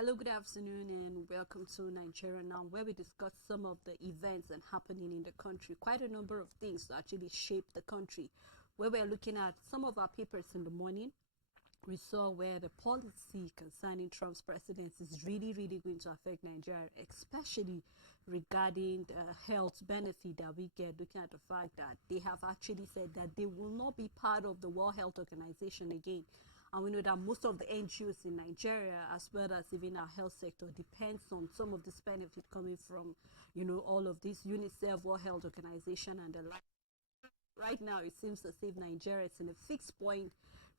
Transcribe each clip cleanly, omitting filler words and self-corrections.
Hello, good afternoon, and welcome to Nigeria Now, where we discuss some of the events and happening in the country. Quite a number of things to actually shape the country. Where we're looking at some of our papers in the morning, we saw where the policy concerning Trump's presidency is really going to affect Nigeria, especially regarding the health benefit that we get, looking at the fact that they have actually said that they will not be part of the World Health Organization again. And we know that most of the NGOs in Nigeria, as well as even our health sector, depends on some of this benefit coming from, all of this UNICEF, World Health Organization, and the like. Right now, it seems as if Nigeria is in a fixed point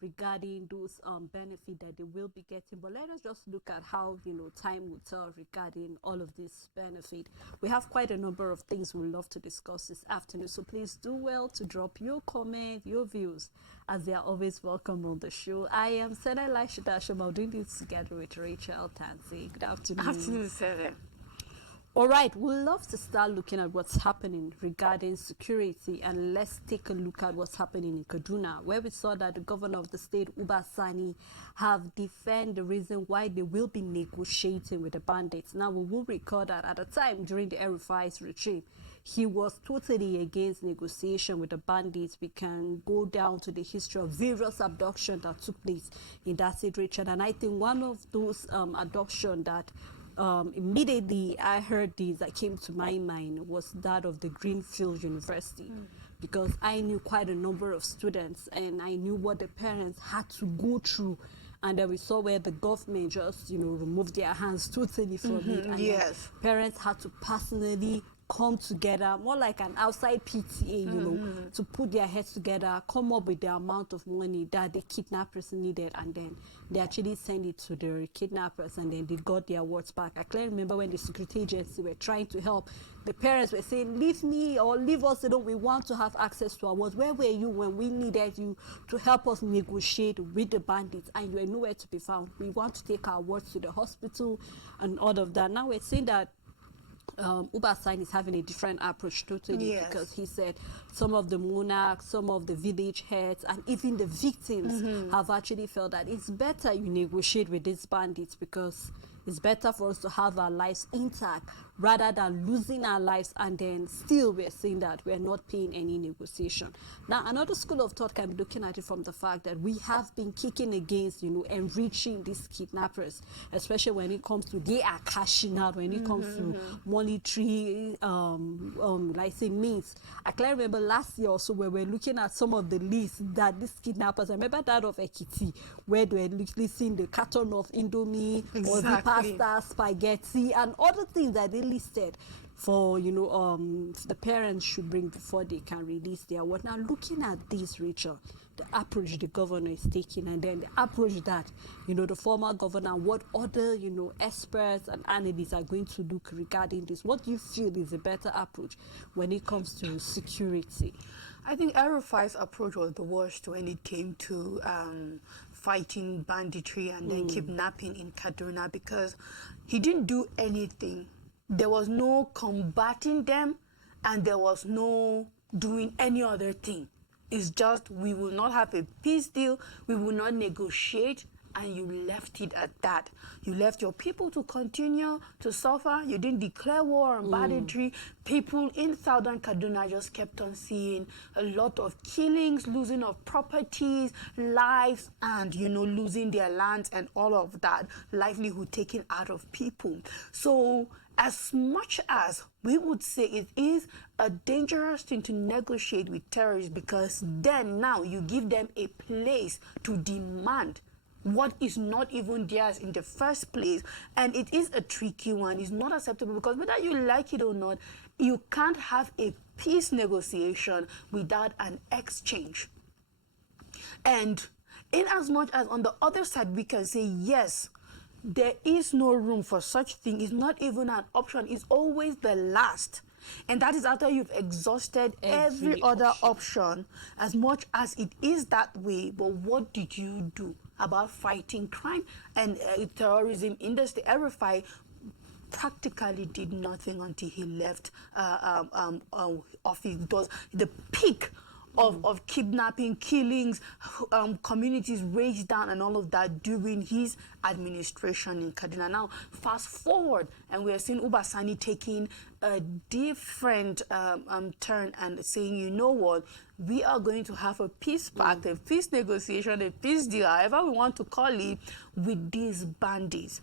regarding those benefit that they will be getting. But let us just look at how time will tell regarding all of this benefit. We have quite a number of things we'd love to discuss this afternoon, so please do well to drop your comment, your views, as they are always welcome on the show. I am Senna Lashida Shoma, doing this together with Rachel Tansy. Good afternoon. Afternoon, Sarah. All right, we'd love to start looking at what's happening regarding security, and let's take a look at what's happening in Kaduna, where we saw that the governor of the state, Uba Sani, have defended the reason why they will be negotiating with the bandits. Now, we will recall that at the time during the El-Rufai's regime, he was totally against negotiation with the bandits. We can go down to the history of various abductions that took place in that state, Richard, and I think one of those abductions that immediately I heard this that came to my mind was that of the Greenfield University, because I knew quite a number of students and I knew what the parents had to go through, and then we saw where the government just removed their hands totally from it, and yes, parents had to personally come together, more like an outside PTA, to put their heads together, come up with the amount of money that the kidnappers needed, and then they actually send it to the kidnappers, and then they got their words back. I clearly remember when the security agency were trying to help, the parents were saying, leave me or leave us alone, we want to have access to our words. Where were you when we needed you to help us negotiate with the bandits, and you were nowhere to be found? We want to take our words to the hospital and all of that. Now we're saying that Uba Sani is having a different approach totally, yes, because he said some of the monarchs, some of the village heads, and even the victims have actually felt that it's better you negotiate with these bandits, because it's better for us to have our lives intact rather than losing our lives, and then still we're saying that we're not paying any negotiation. Now, another school of thought can be looking at it from the fact that we have been kicking against, enriching these kidnappers, especially when it comes to they are cashing out, when it comes to monetary, like say means. I can remember last year also where we were looking at some of the lists that these kidnappers, I remember that of Ekiti, where they were literally seeing the carton of Indomie, or the pasta, spaghetti, and other things that they listed for the parents should bring before they can release their word. Now, looking at this, Rachel, the approach the governor is taking, and then the approach that the former governor, what other experts and analysts are going to look regarding this, what do you feel is a better approach when it comes to security? I think El-Rufai's approach was the worst when it came to fighting banditry and then kidnapping in Kaduna, because he didn't do anything. There was no combating them, and there was no doing any other thing. It's just, we will not have a peace deal, we will not negotiate, and you left it at that. You left your people to continue to suffer. You didn't declare war on banditry. People in southern Kaduna just kept on seeing a lot of killings, losing of properties, lives, and losing their lands and all of that, livelihood taken out of people. So as much as we would say it is a dangerous thing to negotiate with terrorists, because then now you give them a place to demand what is not even theirs in the first place. And it is a tricky one. It's not acceptable, because whether you like it or not, you can't have a peace negotiation without an exchange. And in as much as on the other side we can say, yes, there is no room for such thing, it's not even an option, it's always the last. And that is after you've exhausted every other option, as much as it is that way. But what did you do about fighting crime and terrorism in the state? El-Rufai practically did nothing until he left office. It was the peak of kidnapping, killings, communities raised down and all of that during his administration in Kaduna. Now, fast forward, and we are seeing Uba Sani taking a different turn and saying, you know what, we are going to have a peace pact, a peace negotiation, a peace deal, however we want to call it, with these bandits.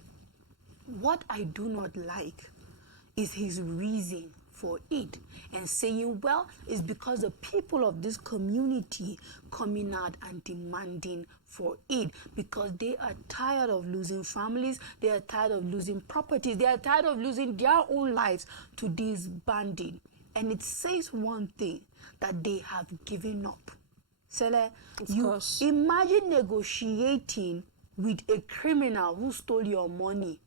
What I do not like is his reason for it, and saying, well, it's because the people of this community coming out and demanding for it, because they are tired of losing families, they are tired of losing properties, they are tired of losing their own lives to these bandits. And it says one thing, that they have given up. Sele, you imagine negotiating with a criminal who stole your money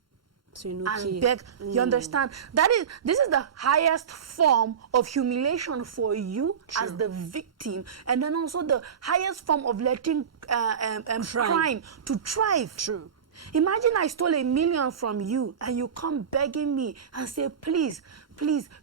and beg. You understand? This is the highest form of humiliation for you as the victim, and then also the highest form of letting crime to thrive. True. Imagine I stole $1 million from you, and you come begging me and say, please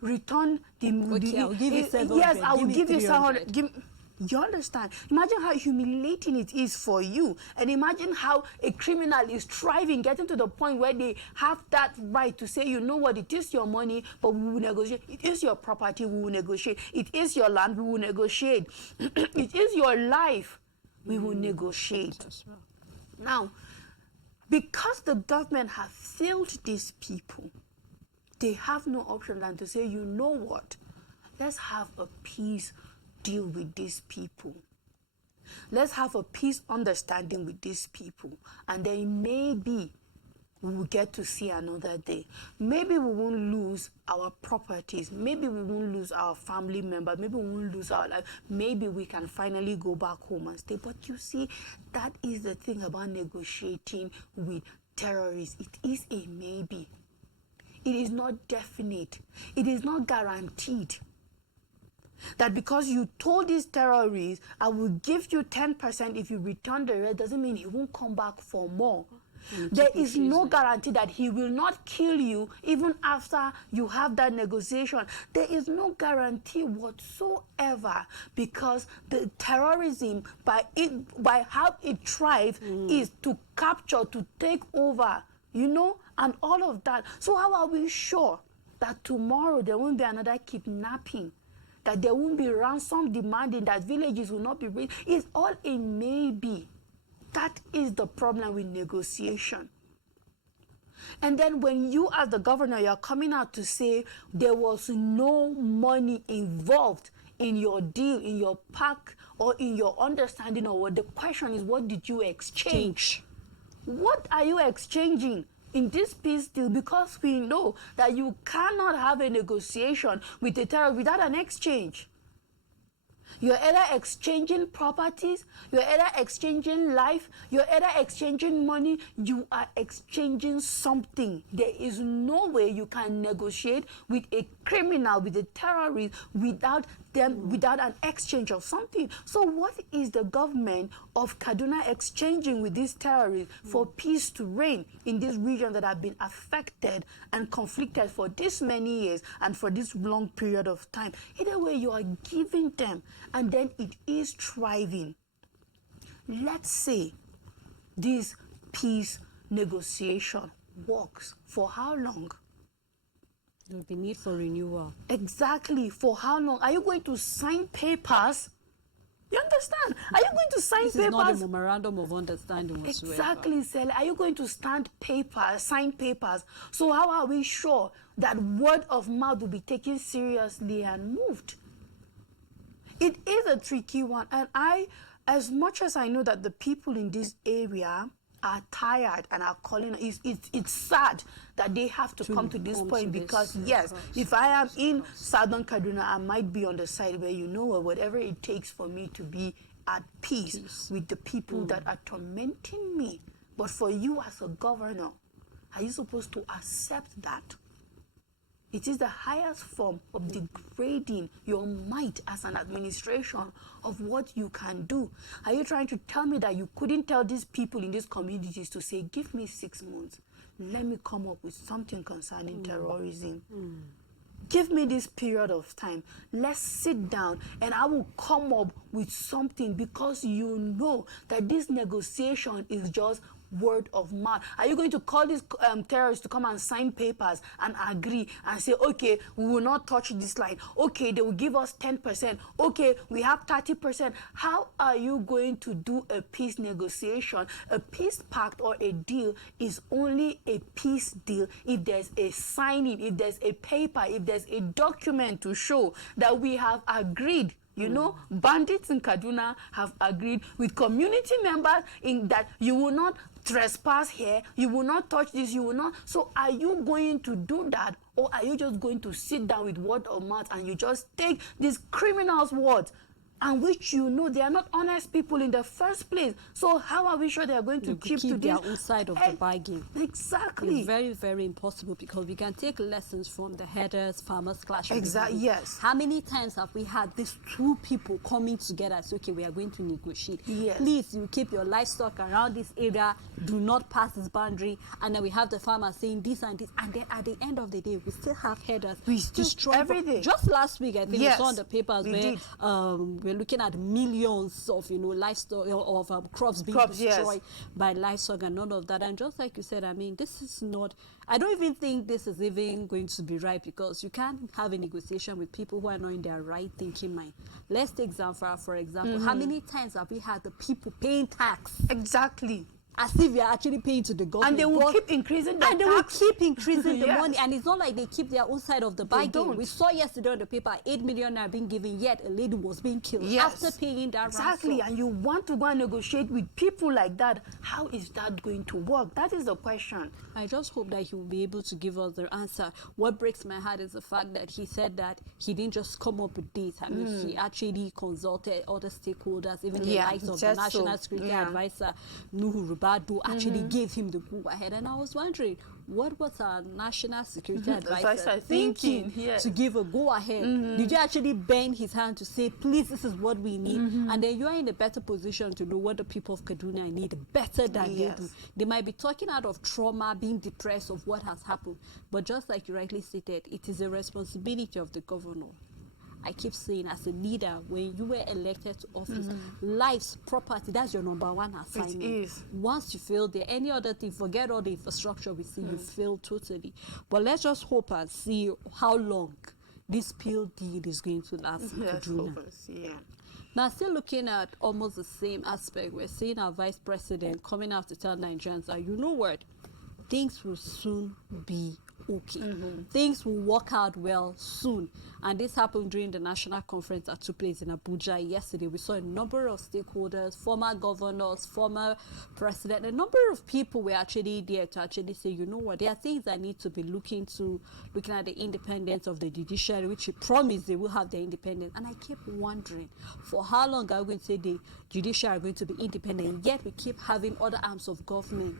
return the. Okay, I'll give you 700. Yes, I will give you 700. You understand? Imagine how humiliating it is for you. And imagine how a criminal is thriving, getting to the point where they have that right to say, you know what, it is your money, but we will negotiate. It is your property, we will negotiate. It is your land, we will negotiate. It is your life, we will negotiate. Now, because the government has failed these people, they have no option than to say, you know what, let's have a peace deal with these people. Let's have a peace understanding with these people, and then maybe we will get to see another day. Maybe we won't lose our properties. Maybe we won't lose our family members. Maybe we won't lose our life. Maybe we can finally go back home and stay. But you see, that is the thing about negotiating with terrorists. It is a maybe. It is not definite. It is not guaranteed. That because you told these terrorists, I will give you 10% if you return the rest, doesn't mean he won't come back for more. There is no guarantee that he will not kill you even after you have that negotiation. There is no guarantee whatsoever, because the terrorism, by how it thrives, is to capture, to take over, and all of that. So how are we sure that tomorrow there won't be another kidnapping? That there won't be ransom demanding, that villages will not be raised? It's all a maybe. That is the problem with negotiation. And then when you as the governor, you're coming out to say there was no money involved in your deal, in your pact, or in your understanding, or what the question is, what did you exchange? What are you exchanging in this peace deal? Because we know that you cannot have a negotiation with a terrorist without an exchange. You're either exchanging properties, you're either exchanging life, you're either exchanging money, you are exchanging something. There is no way you can negotiate with a criminal, with a terrorist, without an exchange of something. So what is the government of Kaduna exchanging with these terrorists for peace to reign in these regions that have been affected and conflicted for this many years and for this long period of time? Either way, you are giving them, and then it is thriving. Let's say this peace negotiation works. For how long? There will be need for renewal. Exactly. For how long? Are you going to sign papers? You understand? Are you going to sign papers? This is not a memorandum of understanding whatsoever. Exactly, Sally. Are you going to sign papers? So how are we sure that word of mouth will be taken seriously and moved? It is a tricky one. And as much as I know that the people in this area are tired and are calling, it's sad that they have to come to this point, because yes, if I am in Southern Kaduna, I might be on the side where, whatever it takes for me to be at peace with the people that are tormenting me. But for you as a governor, are you supposed to accept that? It is the highest form of degrading your might as an administration of what you can do. Are you trying to tell me that you couldn't tell these people in these communities to say, give me 6 months, let me come up with something concerning terrorism? Give me this period of time. Let's sit down and I will come up with something, because you know that this negotiation is just word of mouth. Are you going to call these terrorists to come and sign papers and agree and say, okay, we will not touch this line? Okay, they will give us 10%. Okay, we have 30%. How are you going to do a peace negotiation? A peace pact or a deal is only a peace deal if there's a signing, if there's a paper, if there's a document to show that we have agreed. You know, bandits in Kaduna have agreed with community members in that you will not trespass here, you will not touch this, you will not. So are you going to do that, or are you just going to sit down with word of mouth and you just take these criminals' words, and which you know they are not honest people in the first place? So how are we sure they are going to keep to their this own side of the bargain? Exactly. It's very, very impossible, because we can take lessons from the herders farmers clash. Exactly. Yes. How many times have we had these two people coming together? It's okay, we are going to negotiate. Yes. Please, you keep your livestock around this area. Do not pass this boundary. And then we have the farmer saying this and this. And then at the end of the day, we still have herders. We still destroy everything. Just last week, I think Yes, we saw in the papers we where did. we're looking at millions of livestock of crops being Crops, yes. destroyed by livestock and none of that. And just like you said, I mean, this is not, I don't even think this is even going to be right, because you can't have a negotiation with people who are not in their right thinking mind. Let's take Zamfara, for example. How many times have we had the people paying tax Exactly. as if you're actually paying to the government? And they will But- keep increasing the and they will tax. keep increasing the Yes. money, and it's not like they keep their own side of the bargain. don't. We saw yesterday on the paper 8 million are being given, yet a lady was being killed Yes. after paying that Exactly. ransom. And you want to go and negotiate with people like that. How is that going to work? That is the question. I just hope that he will be able to give us the answer. What breaks my heart is the fact that he said that he didn't just come up with this. I mean, he actually consulted other stakeholders, even the Yeah, likes he of the said National so. Security Yeah. Advisor, Nuhu Rubadu, actually gave him the go ahead. And I was wondering, what was our National Security Advisor Advisor thinking thinking, yes. to give a go ahead? Did you actually bend his hand to say, please, this is what we need? And then you are in a better position to know what the people of Kaduna need better than Yes. they do. They might be talking out of trauma, being depressed of what has happened. But just like you rightly stated, it is a responsibility of the governor. I keep saying, as a leader, when you were elected to office, lives, property, that's your number one assignment. is. Once you fail there, any other thing, forget all the infrastructure we see, you fail totally. But let's just hope and see how long this pill deal is going to last in Yes, Kaduna. hopeless. Yeah. Now, still looking at almost the same aspect, we're seeing our vice president coming out to tell Nigerians that, you know what, things will soon be okay. Things will work out well soon. And this happened during the national conference that took place in Abuja yesterday. We saw a number of stakeholders, former governors, former president, a number of people were actually there to actually say, you know what, there are things that need to be looking at the independence of the judiciary, which he promised they will have their independence. And I keep wondering, for how long are we going to say the judiciary are going to be independent, yet we keep having other arms of government,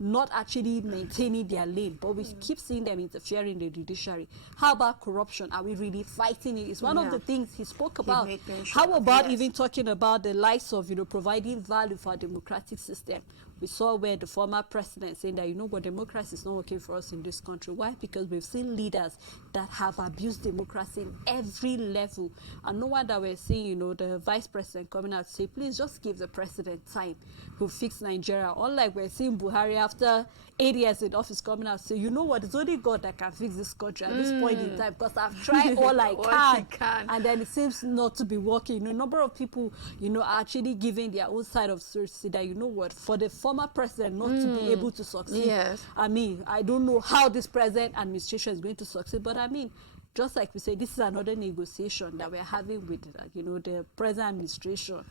not actually maintaining their lane, but we keep seeing them interfering in the judiciary. How about corruption? Are we really fighting it? It's one of Yeah. the things he spoke about. made mention How of, about yes. even talking about the likes of, providing value for our democratic system? We saw where the former president saying that, what, democracy is not working for us in this country. Why? Because we've seen leaders that have abused democracy in every level. And no wonder we're seeing, the vice president coming out to say, please just give the president time to fix Nigeria. Unlike we're seeing Buhari after 8 years in office coming out to say, you know what, it's only God that can fix this country at this point in time, because I've tried all I What he can. can. And then it seems not to be working. A number of people, are actually giving their own side of story to say that, you know what, for the former president not to be able to succeed. Yes. I mean, I don't know how this present administration is going to succeed, but I mean, just like we say, this is another negotiation that we're having with, the present administration.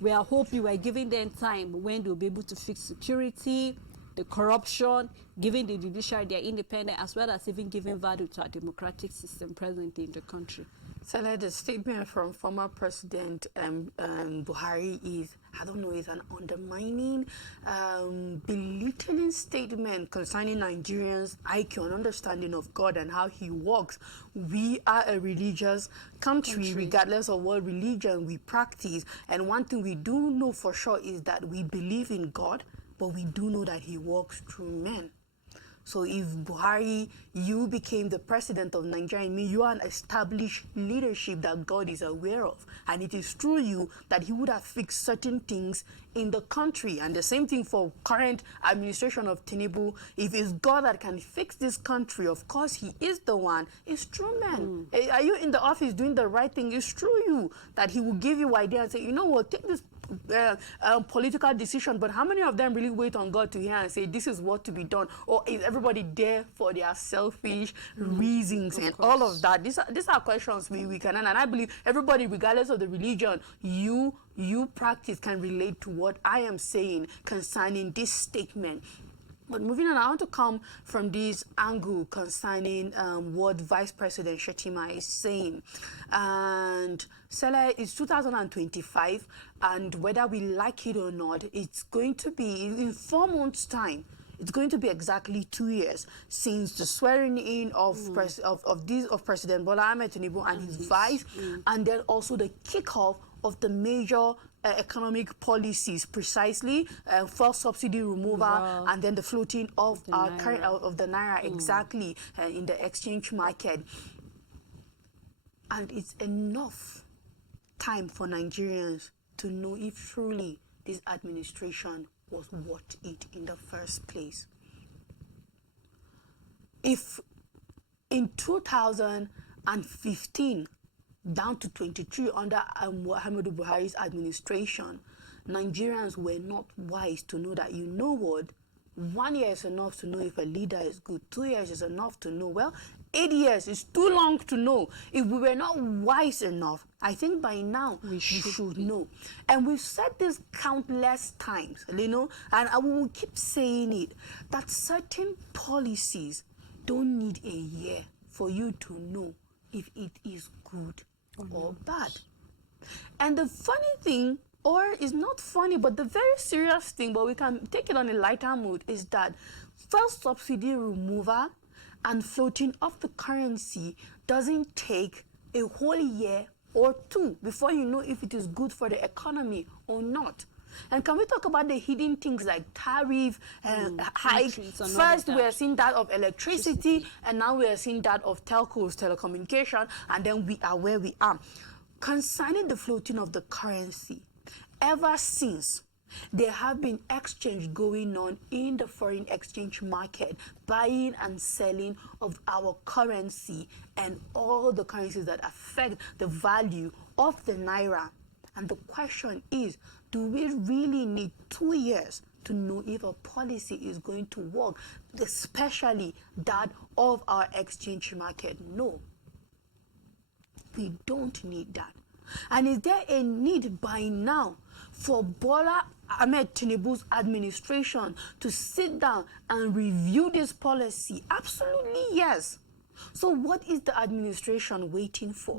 We are hoping we're giving them time when they'll be able to fix security, the corruption, giving the judiciary their independence, as well as even giving value to our democratic system presently in the country. So the statement from former President Buhari is, is an undermining, belittling statement concerning Nigerians' IQ and understanding of God and how he works. We are a religious country, regardless of what religion we practice. And one thing we do know for sure is that we believe in God, but we do know that he works through men. So if Buhari, you became the president of Nigeria, I mean, you are an established leadership that God is aware of. And it is through you that he would have fixed certain things in the country. And the same thing for current administration of Tinubu. If it's God that can fix this country, of course he is the one. It's true, man. Are you in the office doing the right thing? It's through you that he will give you idea and say, you know what, take this political decision, but how many of them really wait on God to hear and say this is what to be done? Or is everybody there for their selfish reasons and all of that? These are questions we can, and I believe everybody, regardless of the religion you practice, can relate to what I am saying concerning this statement. But moving on, I want to come from this angle concerning what Vice President Shettima is saying. And Sele, it's 2025, and whether we like it or not, it's going to be in 4 months' time. It's going to be exactly 2 years since the swearing in of President Bola Ahmed Tinubu and his vice, and then also the kickoff of the major economic policies, precisely fuel subsidy removal, and then the floating of the naira, exactly, in the exchange market. And it's enough time for Nigerians to know if truly this administration was worth it in the first place. If in 2015 down to 23 under Muhammadu Buhari's administration, Nigerians were not wise to know that, you know what, 1 year is enough to know if a leader is good. 2 years is enough to know. Well, 8 years is too long to know. If we were not wise enough, I think by now we should know. And we've said this countless times, you know, and I will keep saying it, that certain policies don't need a year for you to know if it is good or bad. And the funny thing, or it's not funny, but the very serious thing, but we can take it on a lighter mood, is that first subsidy removal and floating of the currency doesn't take a whole year or two before you know if it is good for the economy or not. And can we talk about the hidden things like tariff hike? First, we are seeing that of electricity, and now we are seeing that of telcos, telecommunication, and then we are where we are. Concerning the floating of the currency, ever since there have been exchange going on in the foreign exchange market, buying and selling of our currency and all the currencies that affect the value of the naira. And the question is, do we really need 2 years to know if a policy is going to work, especially that of our exchange market? No, we don't need that. And is there a need by now for Bola Ahmed Tinubu's administration to sit down and review this policy? Absolutely yes. So what is the administration waiting for?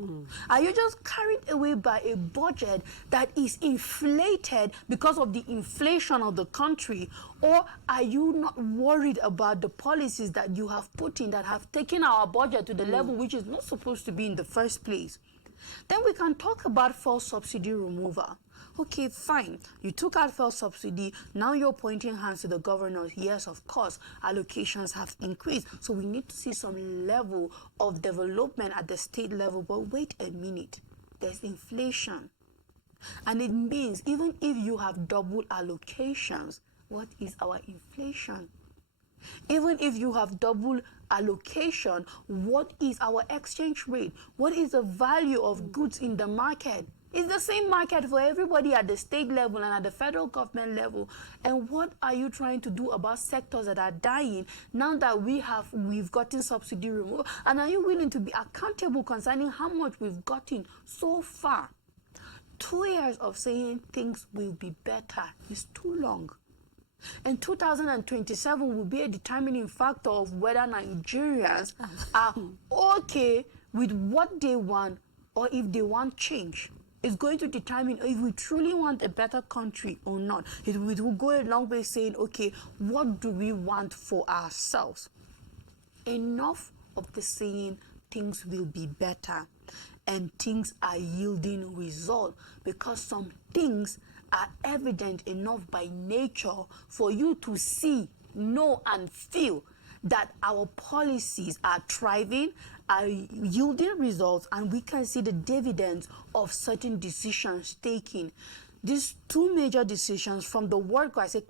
Are you just carried away by a budget that is inflated because of the inflation of the country? Or are you not worried about the policies that you have put in that have taken our budget to the level which is not supposed to be in the first place? Then we can talk about fuel subsidy removal. Okay, fine. You took out fuel subsidy. Now you're pointing hands to the governors. Yes, of course, allocations have increased. So we need to see some level of development at the state level. But wait a minute. There's inflation. And it means even if you have double allocations, what is our inflation? Even if you have double allocation, what is our exchange rate? What is the value of goods in the market? It's the same market for everybody at the state level and at the federal government level. And what are you trying to do about sectors that are dying now that we've gotten subsidy removal? And are you willing to be accountable concerning how much we've gotten so far? 2 years of saying things will be better is too long. And 2027 will be a determining factor of whether Nigerians are okay with what they want or if they want change. It's going to determine if we truly want a better country or not. It will go a long way saying, okay, what do we want for ourselves? Enough of the saying things will be better and things are yielding result, because some things are evident enough by nature for you to see, know, and feel that our policies are thriving, are yielding results, and we can see the dividends of certain decisions taken. These two major decisions from the word go, I say,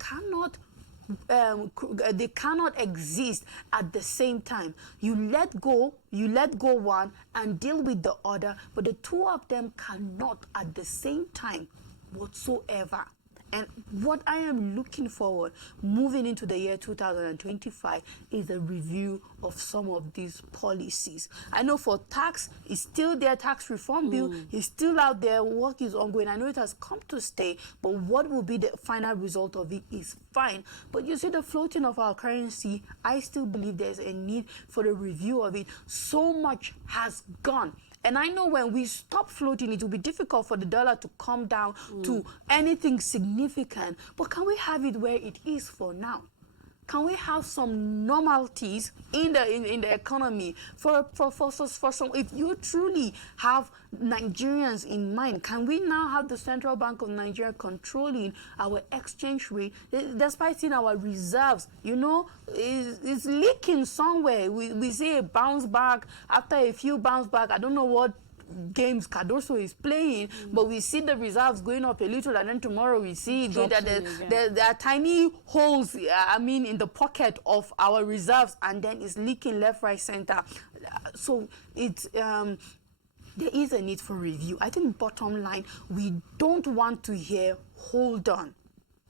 they cannot exist at the same time. You let go one and deal with the other, but the two of them cannot at the same time whatsoever. And what I am looking forward moving into the year 2025 is a review of some of these policies. I know for tax, it's still there, tax reform bill is still out there, work is ongoing. I know it has come to stay, but what will be the final result of it is fine. But you see the floating of our currency, I still believe there's a need for a review of it. So much has gone. And I know when we stop floating, it will be difficult for the dollar to come down to anything significant. But can we have it where it is for now? Can we have some normalities in the economy for some? If you truly have Nigerians in mind, can we now have the Central Bank of Nigeria controlling our exchange rate, despite seeing our reserves, is leaking somewhere? We see a bounce back after a few bounce back. I don't know what games Cardoso is playing, but we see the reserves going up a little, and then tomorrow we see that there are tiny holes, in the pocket of our reserves, and then it's leaking left, right, center. So it's there is a need for review. I think bottom line, we don't want to hear hold on.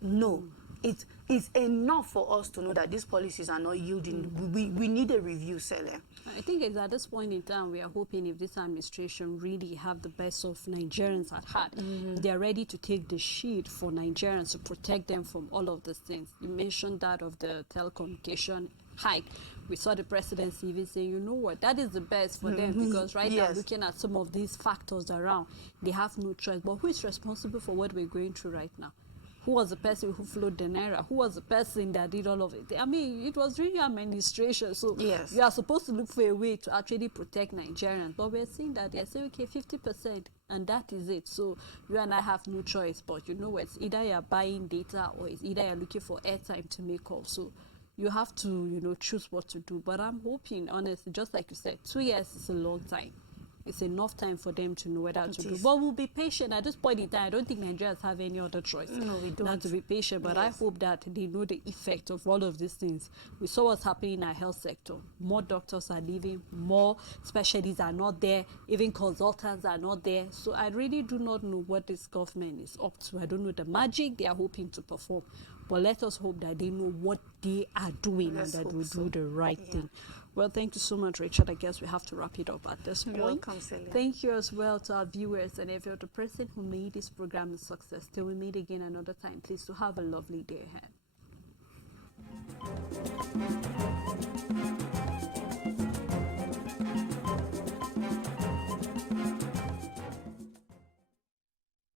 No, it's enough for us to know that these policies are not yielding. We need a review, Celia. I think it's at this point in time we are hoping if this administration really have the best of Nigerians at heart, they are ready to take the shit for Nigerians to protect them from all of these things. You mentioned that of the telecommunication hike. We saw the presidency even saying, you know what, that is the best for them, because now looking at some of these factors around, they have no choice. But who is responsible for what we're going through right now? Who was the person who flowed the naira? Who was the person that did all of it? I mean, it was really administration. So you are supposed to look for a way to actually protect Nigerians. But we're seeing that they're saying, okay, 50%, and that is it. So you and I have no choice. But you know, it's either you're buying data or it's either you're looking for airtime to make up. So you have to, choose what to do. But I'm hoping, honestly, just like you said, 2 years is a long time. It's enough time for them to know whether to do. But we'll be patient. At this point in time, I don't think Nigerians have any other choice than to be patient. But I hope that they know the effect of all of these things. We saw what's happening in our health sector. More doctors are leaving. More specialists are not there. Even consultants are not there. So I really do not know what this government is up to. I don't know the magic they are hoping to perform. But let us hope that they know what they are doing and that we do the right thing. Well, thank you so much, Richard. I guess we have to wrap it up at this point. You're welcome, Celia. Thank you as well to our viewers and every other person who made this program a success. Till we meet again another time, please do have a lovely day ahead.